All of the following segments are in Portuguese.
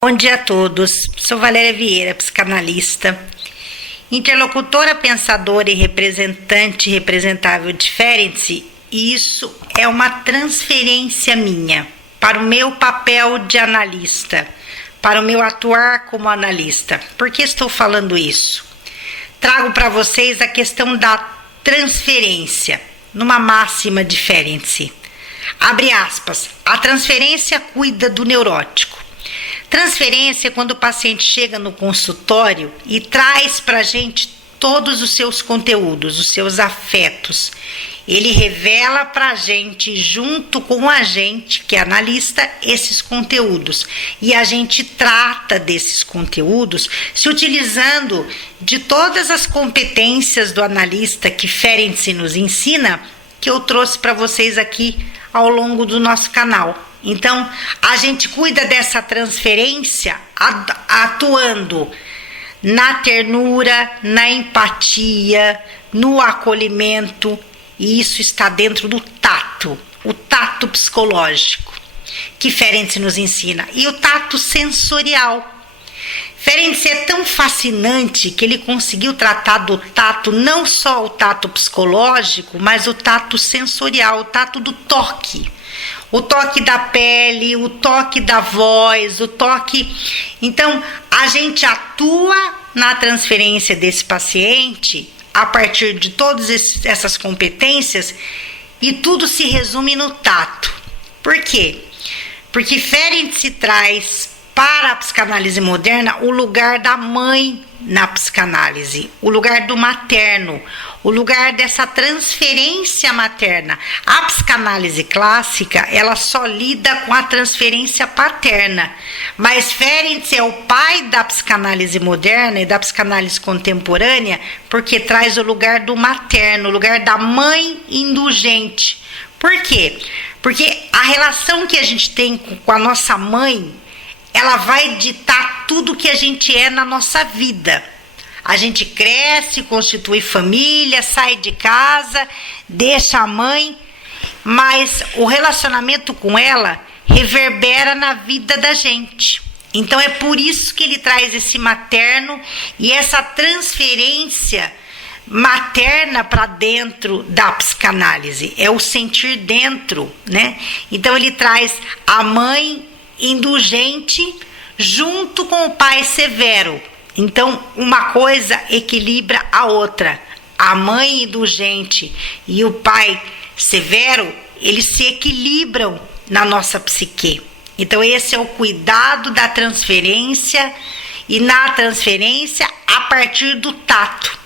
Bom dia a todos, sou Valéria Vieira, psicanalista, interlocutora, pensadora e representante representável de Ferenczi, e isso é uma transferência minha para o meu papel de analista, para o meu atuar como analista. Por que estou falando isso? Trago para vocês a questão da transferência, numa máxima de Ferenczi. Abre aspas, a transferência cuida do neurótico. Transferência é quando o paciente chega no consultório e traz para a gente todos os seus conteúdos, os seus afetos. Ele revela para a gente, junto com a gente, que é analista, esses conteúdos. E a gente trata desses conteúdos se utilizando de todas as competências do analista que Ferenczi nos ensina, que eu trouxe para vocês aqui ao longo do nosso canal. Então, a gente cuida dessa transferência atuando na ternura, na empatia, no acolhimento, e isso está dentro do tato, o tato psicológico, que Ferenczi nos ensina, e o tato sensorial. Ferenczi é tão fascinante que ele conseguiu tratar do tato, não só o tato psicológico, mas o tato sensorial, o tato do toque. O toque da pele, o toque da voz, o toque... Então, a gente atua na transferência desse paciente a partir de todas essas competências e tudo se resume no tato. Por quê? Porque Ferenczi traz para a psicanálise moderna o lugar da mãe na psicanálise, o lugar do materno, o lugar dessa transferência materna. A psicanálise clássica, ela só lida com a transferência paterna, mas Ferenczi é o pai da psicanálise moderna e da psicanálise contemporânea, porque traz o lugar do materno, o lugar da mãe indulgente. Por quê? Porque a relação que a gente tem com a nossa mãe, ela vai ditar tudo que a gente é na nossa vida. A gente cresce, constitui família, sai de casa, deixa a mãe, mas o relacionamento com ela reverbera na vida da gente. Então é por isso que ele traz esse materno e essa transferência materna para dentro da psicanálise. É o sentir dentro, né? Então ele traz a mãe indulgente junto com o pai severo. Então, uma coisa equilibra a outra. A mãe indulgente e o pai severo, eles se equilibram na nossa psique. Então, esse é o cuidado da transferência e na transferência a partir do tato.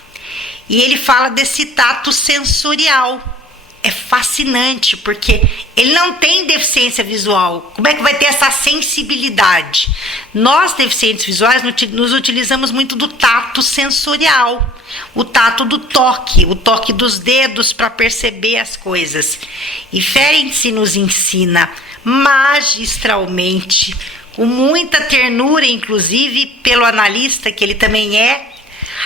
E ele fala desse tato sensorial. É fascinante, porque ele não tem deficiência visual. Como é que vai ter essa sensibilidade? Nós, deficientes visuais, nos utilizamos muito do tato sensorial, o tato do toque, o toque dos dedos para perceber as coisas. E Ferenczi nos ensina magistralmente, com muita ternura, inclusive pelo analista que ele também é,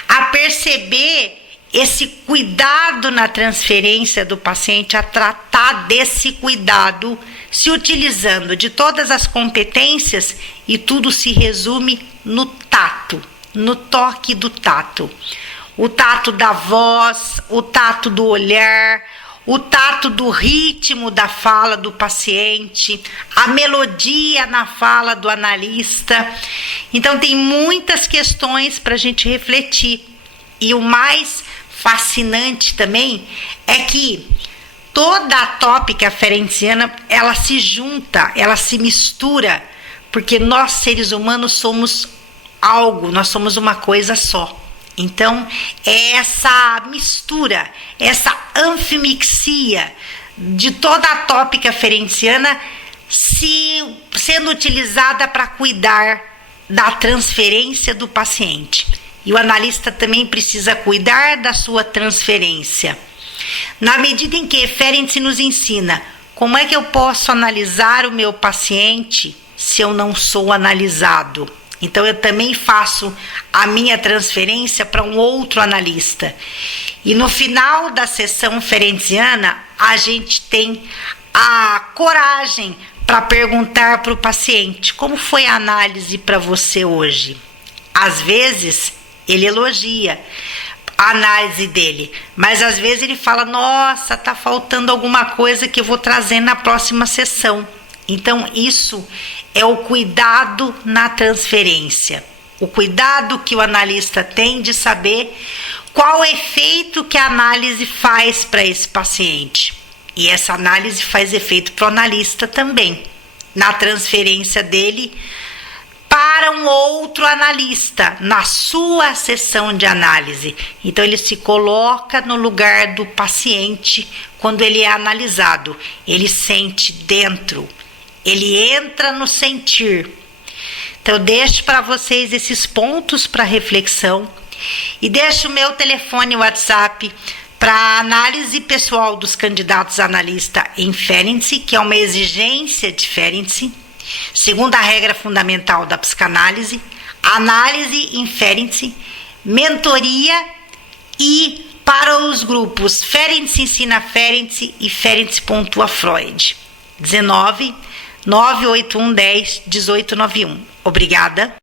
a perceber esse cuidado na transferência do paciente, a tratar desse cuidado, se utilizando de todas as competências, e tudo se resume no tato, no toque do tato. O tato da voz, o tato do olhar, o tato do ritmo da fala do paciente, a melodia na fala do analista. Então tem muitas questões para a gente refletir. E o mais fascinante também é que toda a tópica ferenciana, ela se junta, ela se mistura, porque nós seres humanos somos algo, nós somos uma coisa só. Então é essa mistura, essa anfimixia de toda a tópica ferenciana sendo utilizada para cuidar da transferência do paciente. E o analista também precisa cuidar da sua transferência. Na medida em que Ferenczi nos ensina como é que eu posso analisar o meu paciente se eu não sou analisado. Então eu também faço a minha transferência para um outro analista. E no final da sessão ferenciana, a gente tem a coragem para perguntar para o paciente: como foi a análise para você hoje? Às vezes ele elogia a análise dele, mas às vezes ele fala: nossa, tá faltando alguma coisa que eu vou trazer na próxima sessão. Então isso é o cuidado na transferência, o cuidado que o analista tem de saber qual o efeito que a análise faz para esse paciente. E essa análise faz efeito para o analista também, na transferência dele para um outro analista, na sua sessão de análise. Então ele se coloca no lugar do paciente quando ele é analisado. Ele sente dentro, ele entra no sentir. Então eu deixo para vocês esses pontos para reflexão e deixo o meu telefone WhatsApp para análise pessoal dos candidatos a analista em Ferenczi, que é uma exigência de Ferenczi, segundo a regra fundamental da psicanálise, análise em Ferenczi, mentoria e para os grupos Ferenczi ensina Ferenczi e Ferenczi pontua Freud. 19 98110 1891. Obrigada.